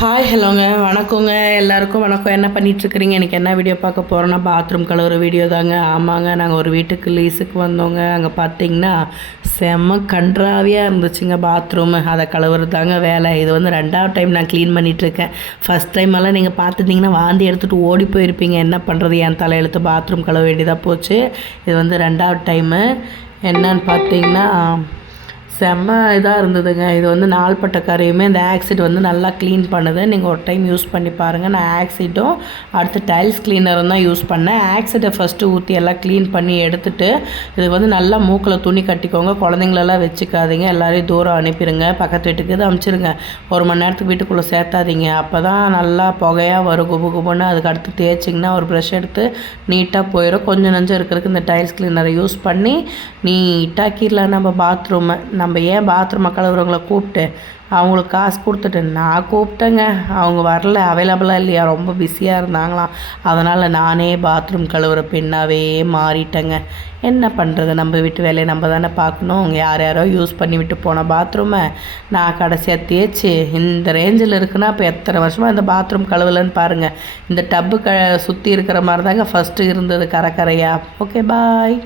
Hi ஹலோங்க வணக்கங்க எல்லாருக்கும் வணக்கம். என்ன பண்ணிகிட்ருக்குறீங்க? எனக்கு என்ன வீடியோ பார்க்க போகிறோன்னா பாத்ரூம் கழுவுற வீடியோ தாங்க. ஆமாங்க, நாங்கள் ஒரு வீட்டுக்கு லீஸுக்கு வந்தோங்க. அங்கே பார்த்தீங்கன்னா செம்ம கன்றாவியாக இருந்துச்சுங்க பாத்ரூமு. அதை கழுவுறது தாங்க வேலை. இது வந்து 2வது டைம் நான் க்ளீன் பண்ணிகிட்ருக்கேன். ஃபஸ்ட் டைம் எல்லாம் நீங்கள் பார்த்துட்டிங்கன்னா வாந்தி எடுத்துகிட்டு ஓடி போயிருப்பீங்க. என்ன பண்ணுறது, என் தலையெழுத்து பாத்ரூம் கழுவ வேண்டியதாக போச்சு. இது வந்து 2வது டைமு. என்னன்னு பார்த்தீங்கன்னா செம்ம இதாக இருந்ததுங்க. இது வந்து நாள்பட்ட கரையுமே இந்த ஆக்சிட் வந்து நல்லா க்ளீன் பண்ணுது. நீங்கள் ஒரு டைம் யூஸ் பண்ணி பாருங்கள். நான் ஆக்சிட்டும் அடுத்து டைல்ஸ் க்ளீனரும் தான் யூஸ் பண்ணேன். ஆக்சிட்டை ஃபஸ்ட்டு ஊற்றி எல்லாம் க்ளீன் பண்ணி எடுத்துகிட்டு இதுக்கு வந்து நல்லா மூக்கில் துணி கட்டிக்கோங்க. குழந்தைங்களெல்லாம் வச்சுக்காதீங்க. எல்லோரையும் தூரம் அனுப்பிடுங்க. பக்கத்து வீட்டுக்கு இது அனுப்பிச்சிருங்க. 1 மணி நேரத்துக்கு வீட்டுக்குள்ளே சேர்த்தாதீங்க. அப்போ தான் நல்லா புகையாக வரும் குபு குபுன்னு. அதுக்கு அடுத்து தேய்ச்சிங்கன்னா ஒரு ப்ரெஷ் எடுத்து நீட்டாக போயிடும். கொஞ்சம் நஞ்சம் இருக்கிறதுக்கு இந்த டைல்ஸ் க்ளீனரை யூஸ் பண்ணி நீட்டாக்கிடலாம் நம்ம பாத்ரூமை. நம்ம ஏன் பாத்ரூமை கழுவுறவங்கள கூப்பிட்டு அவங்களுக்கு காசு கொடுத்துட்டு நான் கூப்பிட்டேங்க. அவங்க வரல, அவைலபிளாக இல்லையா, ரொம்ப பிஸியாக இருந்தாங்களாம். அதனால் நானே பாத்ரூம் கழுவுற பெண்ணாகவே மாறிட்டேங்க. என்ன பண்ணுறது, நம்ம வீட்டு வேலையை நம்ம தானே பார்க்கணும். அவங்க யாரோ யூஸ் பண்ணி விட்டு போன பாத்ரூமை நான் கடைசியாக தேய்ச்சி இந்த ரேஞ்சில் இருக்குன்னா இப்போ எத்தனை வருஷமாக இந்த பாத்ரூம் கழுவலன்னு பாருங்கள். இந்த டப்பு சுற்றி இருக்கிற மாதிரி தாங்க ஃபஸ்ட்டு இருந்தது கரையாக. ஓகே, பாய்.